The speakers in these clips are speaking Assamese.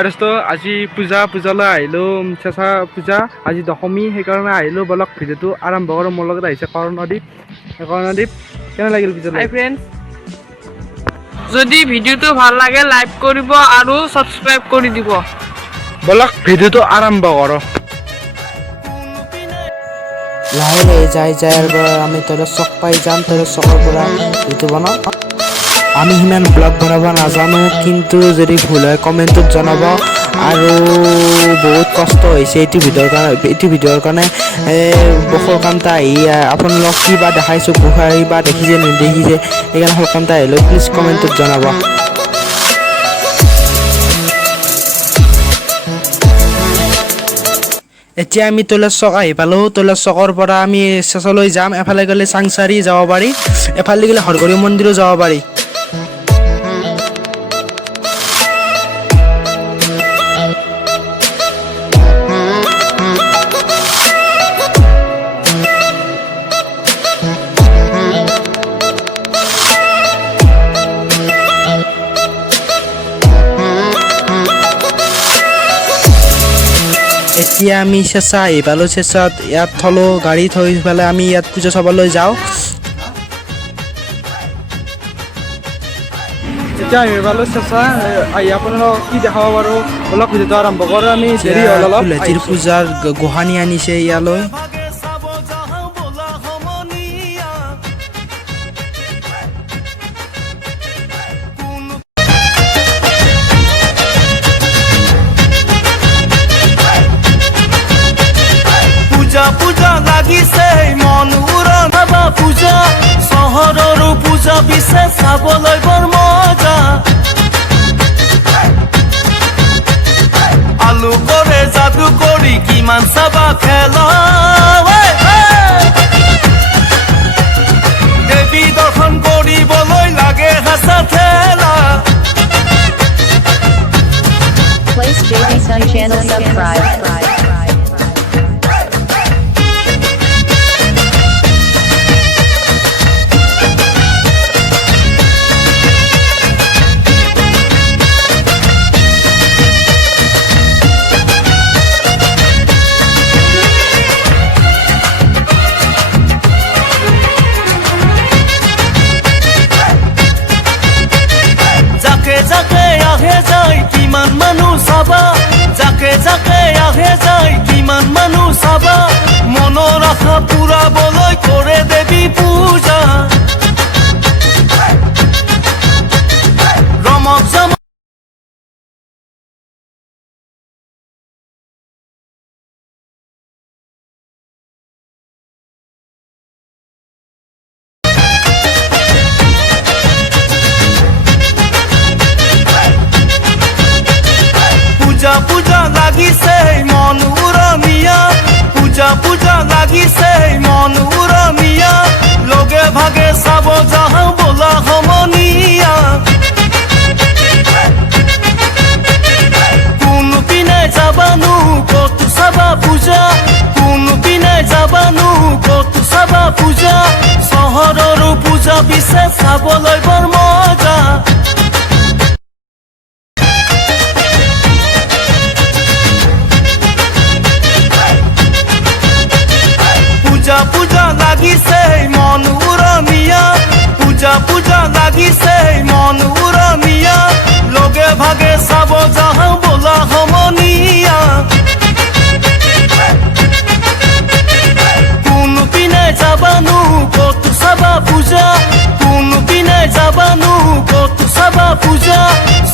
আৰু আজি পূজালৈ আহিলোঁ চেঁচা পূজা আজি দশমী সেইকাৰণে আহিলোঁ বলক ভিডিঅ'টো আৰম্ভ কৰোঁ। মোৰ লগত আহিছে কৰ্ণদীপ কেনে লাগিল পূজা? হাই ফ্ৰেণ্ডছ, যদি ভিডিঅ'টো ভাল লাগে লাইক কৰিব আৰু সাবস্ক্ৰাইব কৰি দিব। বলক ভিডিঅ'টো আৰম্ভ কৰোঁ। লাহে লাহে যাই আমি তোৰ চক পাই যাম। তোৰ চকৰ পৰা এইটো বনাওঁ। আমি সিমান ব্লগ বনাব নাজানো, কিন্তু যদি ভুল হয় কমেণ্টত জনাব। আৰু বহুত কষ্ট হৈছে এইটো ভিডিঅ'ৰ কাৰণে বছৰ কামটা আহি আপোনালোক কিবা দেখাইছোঁ গোসাঁই বা দেখিছে নেদেখিছে সেইকাৰণে সকামটা আহিলোঁ। প্লিজ কমেণ্টত জনাব। এতিয়া আমি তৈলাৰ চক আহি পালোঁ। তৈলাৰ চকৰ পৰা আমি চেঁচালৈ যাম। এফালে গ'লে চাংচাৰি যাব পাৰি, এফালে গ'লে হৰঘৰী মন্দিৰো যাব পাৰি। এতিয়া আমি চেঁচা আহি পালোঁ। চেঁচাত ইয়াত থলোঁ গাড়ী থৈ পেলাই আমি ইয়াত পূজা চাবলৈ যাওঁ। এতিয়া আহি পালোঁ চেঁচা। আহি আপোনালোকক কি দেখাব পাৰোঁ বলক ভিডিঅ'টো আৰম্ভ কৰোঁ। আমি দেৰি হ'ল অলপ। ফুলহাতীৰ পূজাৰ গোসাঁনী আনিছে ইয়ালৈ। পূজা লাগিছে মন উৰণাবা পূজা চহৰৰো পূজা পিছে চাবলৈ বৰ মজা। আলু কৰে যাদু কৰি কিমান চাবা খেলা। দেৱী দৰ্শন কৰিবলৈ লাগে হাঁচা ঠেলা। Place JB Sun channel subscribe. যাকে আহে যায় কিমান মানুহ চাবা, যাকে আহে যায় কিমান মানুহ চাবা। মনৰ আশা পুৰাবলৈ কৰে দেৱী পূজা। ৰমক জমক পূজা লাগিছে মন উৰণীয়া। পূজা লাগিছে মন উৰণীয়া। লগে ভাগে চাব যাওঁ বোলা সমনীয়া। কোন পিনে যাবানো ক'তো চাবা পূজা, কোন পিনে যাবানো ক'তো চাবা পূজা। চহৰৰো পূজা পিছে চাবলৈ বৰ মজা। পূজা লাগিছে মন উৰণীয়া। পূজা লাগিছে মন উৰণীয়া। লগে ভাগে চাব যাওঁ বোলা সমনীয়া। কোন পিনে যাবানো ক'তো চাবা পূজা, কোন পিনে যাবানো ক'তো চাবা পূজা।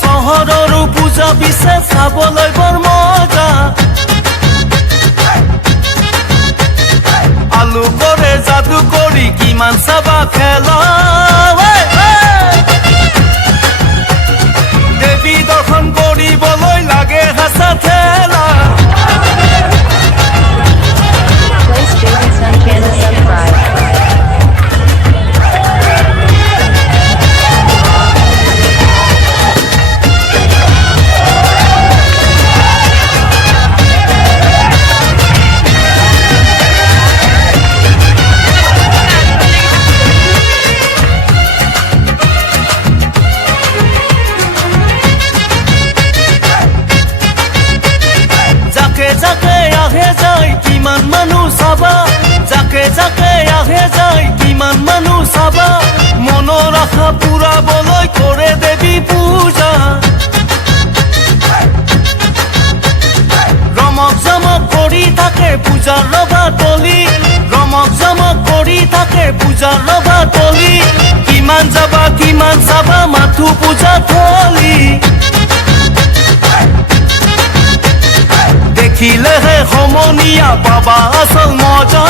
চহৰৰো পূজা পিছে চাবলৈ বৰ মজা। আলু কৰে যাদু কৰি কিমান চাবা খেলা। দেৱী দৰ্শন কৰিবলৈ লাগে হাঁচা ঠেলা। Place JB Sun channel subscribe. জাকে আহে যায় কিমান মানুহ চাবা মনৰ আশা পুৰাবলৈ কৰে দেৱী পূজা ৰমক জমক কৰি থাকে পূজাৰ ৰবা তলি ৰমক জমক কৰি থাকে পূজাৰ ৰবা তলি কিমান যাবা কিমান চাবা মাথো পূজা থলি দেখিলেহে সমনীয়া পাবা আচল মজা